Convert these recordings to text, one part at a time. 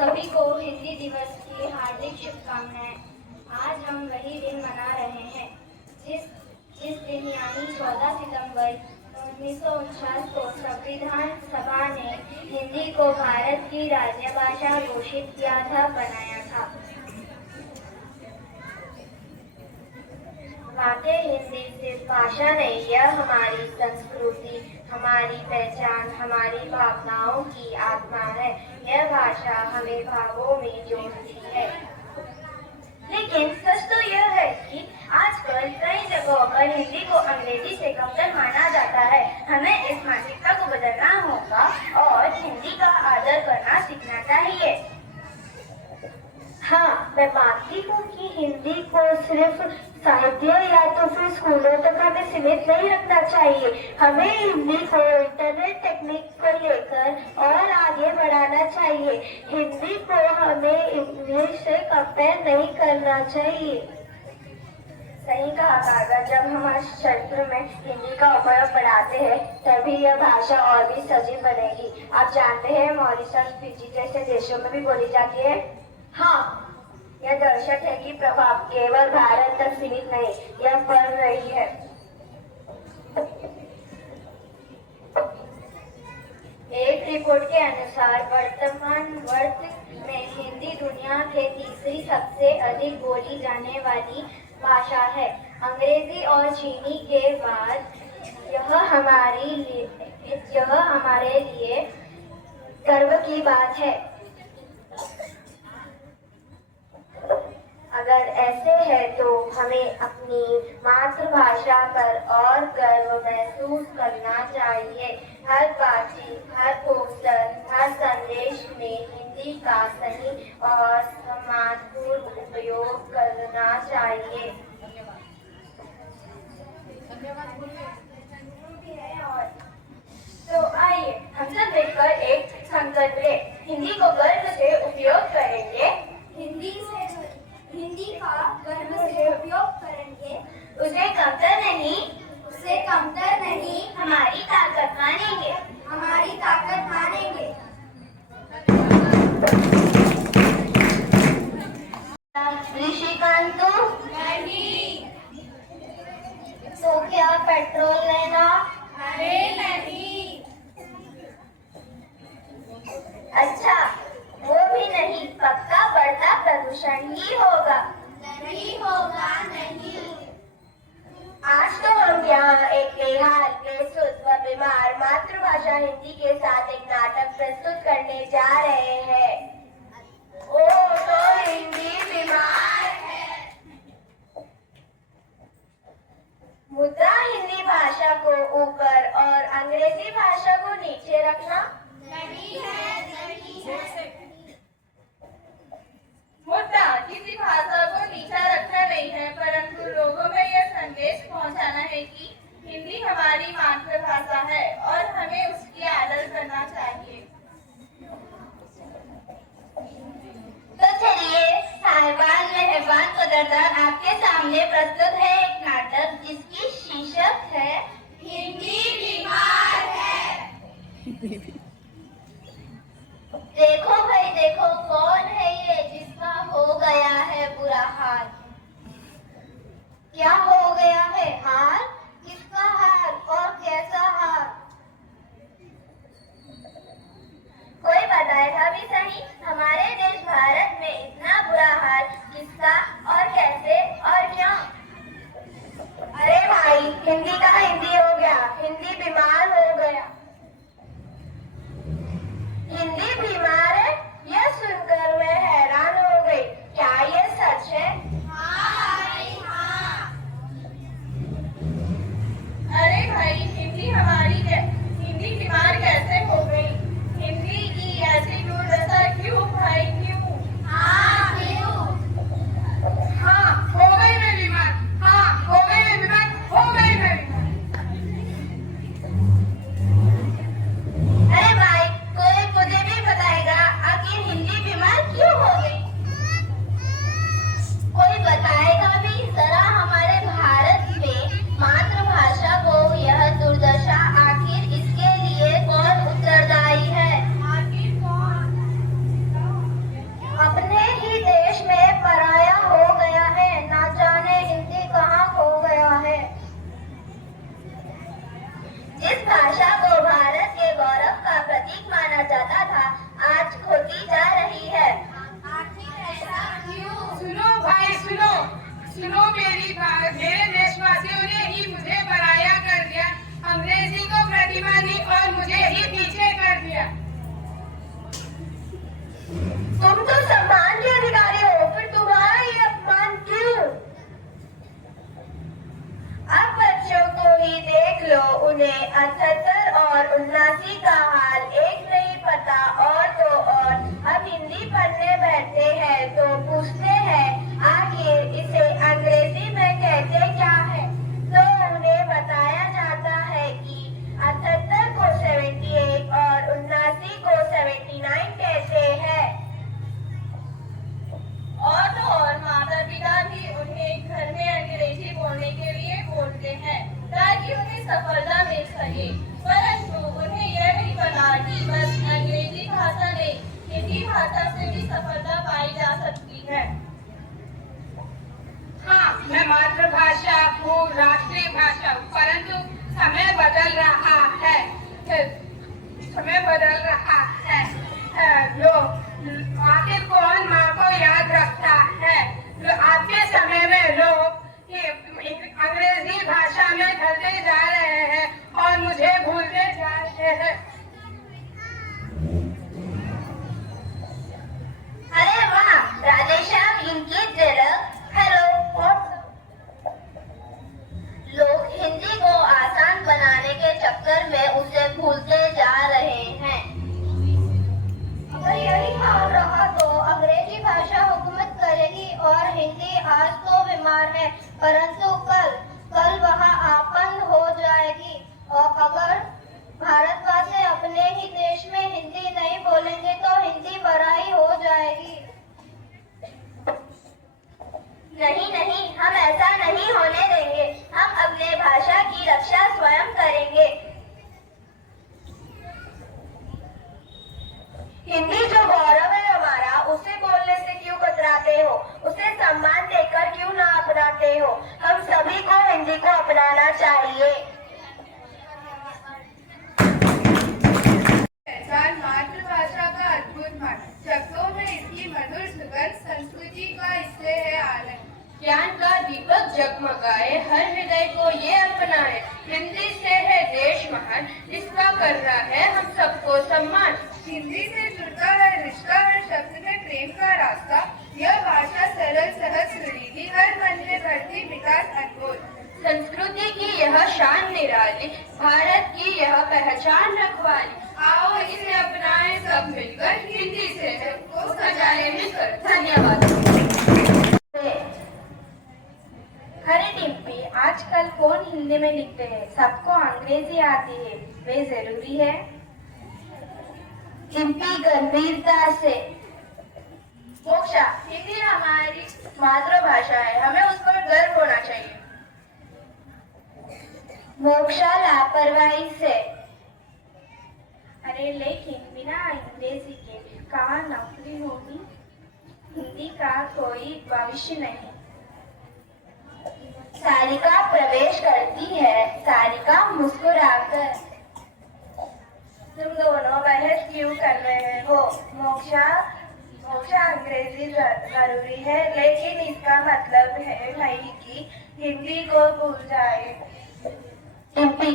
सभी को हिंदी दिवस की हार्दिक शुभकामनाएं। आज हम वही दिन मना रहे हैं जिस दिन यानी 14 सितंबर 1949 को संविधान सभा ने हिंदी को भारत की राजभाषा घोषित किया था, बनाया था। बातें हिंदी सिर्फ भाषा नहीं, यह हमारी संस्कृति, हमारी पहचान, हमारी भावनाओं की आत्मा है। यह भाषा हमें भावों में जोड़ती है। लेकिन सच तो यह है कि आजकल कई जगहों पर हिंदी को अंग्रेजी से कमतर माना जाता है। हमें इस मानसिकता को बदलना होगा और हिंदी का आदर करना सीखना चाहिए। हाँ, मैं मानती हूँ कि हिंदी को सिर्फ साहित्य या तो फिर स्कूलों तक हमें सीमित नहीं रखना चाहिए। हमें हिंदी को इंटरनेट टेक्निक को लेकर और आगे बढ़ाना चाहिए। हिंदी को हमें इंग्लिश से कंपेयर नहीं करना चाहिए। सही कहा काका, जब हम क्षेत्र में हिंदी का उपयोग बढ़ाते हैं तभी यह भाषा और भी सजीव बनेगी। आप जानते हैं मॉरिशस, फिजी जैसे देशों में भी बोली जाती है। हाँ, यह दर्शक है कि प्रभाव केवल भारत तक सीमित नहीं, यह बढ़ रही है। एक रिपोर्ट के अनुसार वर्तमान वर्ष में हिंदी दुनिया के तीसरी सबसे अधिक बोली जाने वाली भाषा है। अंग्रेजी और चीनी के बाद यह हमारे लिए गर्व की बात है। अगर ऐसे है तो हमें अपनी मातृभाषा पर और गर्व महसूस करना चाहिए। हर बातचीत, हर पोस्टर, हर संदेश में हिंदी का सही और सम्मानपूर्ण उपयोग करना चाहिए। तो आइए हम सब मिलकर एक संकल्प लें। हिंदी को गर्व से उपयोग करेंगे। हिंदी का गर्व से उपयोग करेंगे। उसे कमतर नहीं, हमारी ताकत मानेंगे। ऋषिकांत नहीं, तो क्या पेट्रोल लेना? अरे नहीं। अच्छा, वो भी नहीं, पक्का बढ़ता प्रदूषण ही होगा। नहीं। आज तो हम यहाँ एक बेहाल, बेसुध व बीमार मातृभाषा हिंदी के साथ एक नाटक प्रस्तुत करने जा रहे हैं। ओ तो हिंदी बीमार है। मुद्दा हिंदी भाषा को ऊपर और अंग्रेजी भाषा को नीचे रखना नहीं है। मुद्दा किसी भाषा को नीचा रखना नहीं है, परंतु लोगों में यह संदेश पहुंचाना है कि हिंदी हमारी मातृभाषा है और हमें उसकी आदर करना चाहिए। तो चलिए साहिबान मेहरबान कदरदान, आपके सामने प्रस्तुत है एक नाटक जिसकी शीर्षक है हिंदी बीमार है। देखो भाई देखो, कौन है ये जिसका हो गया है बुरा हाल? क्या हो गया है हाल? किसका हाल और कैसा हाल? कोई बताएगा भी सही, हमारे देश भारत में इतना बुरा हाल किसका और कैसे और क्यों? अरे भाई, हिंदी का हिंदी हो गया, हिंदी बीमार हो गया। हिंदी बीमार है, यह सुनकर मैं हैरान हो गई। क्या यह सच है? हाँ। ज्यादा था, आज खोती जा रही है। आखिर ऐसा क्यों? सुनो भाई सुनो, सुनो मेरी बात। मेरे देशवासियों ने ही मुझे पराया कर दिया, अंग्रेजी को प्रतिभा दी और मुझे ही पीछे कर दिया। तुम तो सम्मान के अधिकारी हो, फिर तुम्हारा ये अपमान क्यों? अब बच्चों को ही देख लो, उन्हें 78 और 79 का हाल एक नहीं पता, और तो और अब हिंदी पढ़ने बैठते हैं तो पूछते हैं आखिर इसे अंग्रेजी में कहते क्या है, तो उन्हें बताया जाता है कि 78 को 78 और 79 को 79 कहते हैं। और तो और माता पिता भी उन्हें घर में अंग्रेजी बोलने के लिए बोलते हैं ताकि उन्हें सफलता मिल सके, परंतु उन्हें यह नहीं पता कि बस अंग्रेजी भाषा नहीं, हिंदी भाषा से भी सफलता पाई जा सकती है। हाँ, मैं मातृभाषा हूँ, राष्ट्रीय भाषा हूँ, परंतु समय बदल रहा है, समय बदल रहा है। लोग आखिर कौन माँ को याद रखता है? आज के समय में लोग अंग्रेजी भाषा में ढलते जा रहे हैं और मुझे भूलते जा रहे हैं। अरे वाह राधेश्याम, इनकी जरा हेलो। लोग हिंदी को आसान बनाने के चक्कर में उसे भूलते जा रहे हैं। अगर यही हाल रहा तो अंग्रेजी भाषा हुकूमत करेगी और हिंदी आज तो बीमार है, परंतु कल वह आपन हो जाएगी। और अगर भारतवासी अपने ही देश में हिंदी नहीं बोलेंगे तो हिंदी पराई हो जाएगी। नहीं नहीं, हम ऐसा नहीं होने देंगे। हम अपने भाषा की रक्षा स्वयं करेंगे। हिंदी जो गौरव है हमारा, उसे बोलने से क्यों कतराते हो? उसे सम्मान देकर क्यों ना अपनाते हो? हम सभी को हिंदी को अपनाना चाहिए। मातृभाषा का अद्भुत मान, शब्दों में इसकी मधुर सुगंध, संस्कृति का इससे है आनंद। ज्ञान का दीपक जगमगाए, हर हृदय को ये अपनाए। हिंदी से है देश महान, इसका कर रहा है हम सबको सम्मान। हिंदी से जुड़ता है रिश्ता, हर शब्द में प्रेम का रास्ता। यह भाषा सरल सहज सुरीली, हर मन में भरती मिठास अनमोल। संस्कृति की यह शान निराली, भारत की यह पहचान रखवाली। आओ इसे अपनाएं सब मिलकर, हिंदी से सबको सजाए मिलकर। धन्यवाद। अरे डिम्पी, आजकल कौन हिंदी में लिखते हैं? सबको अंग्रेजी आती है, वे जरूरी है? डिम्पी गंभीरता से, मोक्षा, हिंदी हमारी मातृभाषा है, हमें उस पर गर्व होना चाहिए। मोक्षा लापरवाही से, अरे लेकिन बिना अंग्रेजी के कहाँ नौकरी होगी? हिंदी का कोई भविष्य नहीं। सारिका प्रवेश करती है, सारिका मुस्कुराकर। तुम दोनों बहस क्यों कर रहे हो? मोक्षा अंग्रेजी जरूरी है, लेकिन इसका मतलब है नहीं कि हिंदी को भूल जाए। डिम्पी,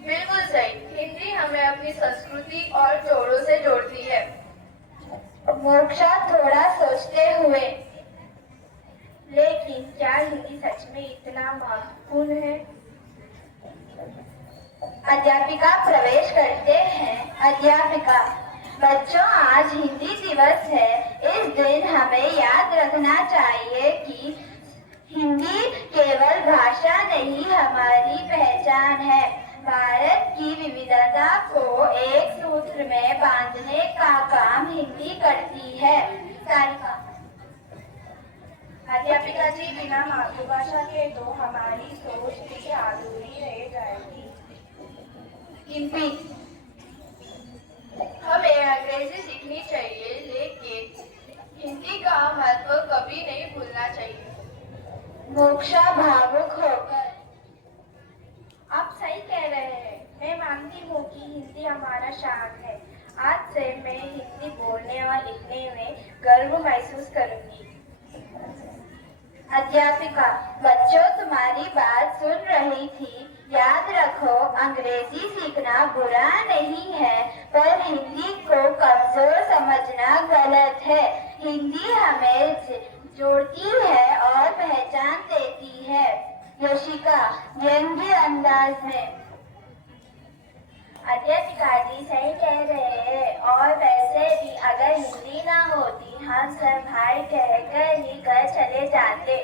बिल्कुल सही, हिंदी हमें अपनी संस्कृति और जोड़ों से जोड़ती है। मोक्षा थोड़ा सोचते हुए, लेकिन क्या हिंदी सच में इतना महत्वपूर्ण है? अध्यापिका प्रवेश करते हैं। अध्यापिका, बच्चों आज हिंदी दिवस है। इस दिन हमें याद रखना चाहिए कि हिंदी केवल भाषा नहीं, हमारी पहचान है। भारत की विविधता को एक सूत्र में बांधने का काम हिंदी करती है। सारिका, अध्यापिका जी, बिना मातृभाषा के तो हमारी सोच भी अधूरी रह जाएगी। डिम्पी, हमें अंग्रेजी सीखनी चाहिए, लेकिन हिंदी का महत्व कभी नहीं भूलना चाहिए। मोक्षा भावुक होकर, आप सही कह रहे हैं। मैं मानती हूँ कि हिंदी हमारा शान गर्व महसूस करूंगी। अध्यापिका, बच्चों तुम्हारी बात सुन रही थी। याद रखो, अंग्रेजी सीखना बुरा नहीं है, पर हिंदी को कमजोर समझना गलत है। हिंदी हमें जोड़ती है और पहचान देती है। यशिका, व्यंग्य अंदाज में। अध्यापिका जी सही कह रहे हैं, और वैसे भी अगर हिंदी ना होती हम सब भाई कहकर ही घर चले जाते।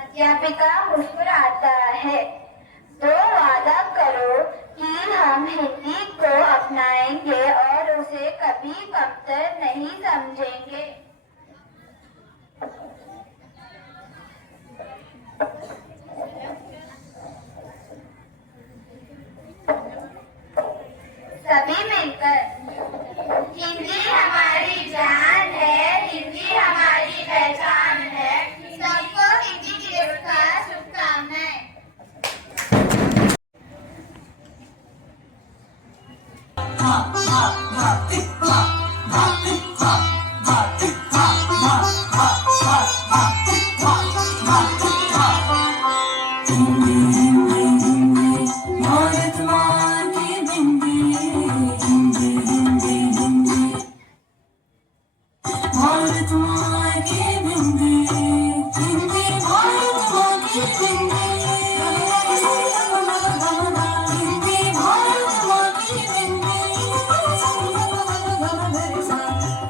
अध्यापिका मुस्कुराता है। तो वादा करो कि हम हिंदी को अपनाएंगे और उसे कभी कमतर नहीं समझेंगे। सभी मिलकर। हिंदी हमारी जान है, हिंदी हमारी पहचान है। सबको हिंदी दिवस का शुभकामनाएं।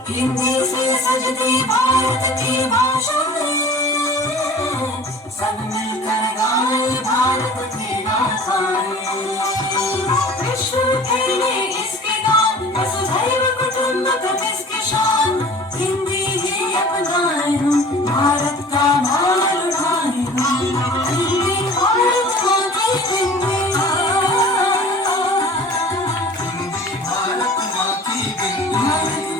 हिंदी से सजती भारत की भाषा सब मिलकर गाए भारत की गाथाएं। विश्व फैले इसके गान, वसुधैव कुटुम्बकम् इसकी शान। हिंदी ही अपनाए हम, भारत का भार उठाए हम। हिंदी भारत माँ की हिंदी, हिंदी भारत माँ की हिंदी।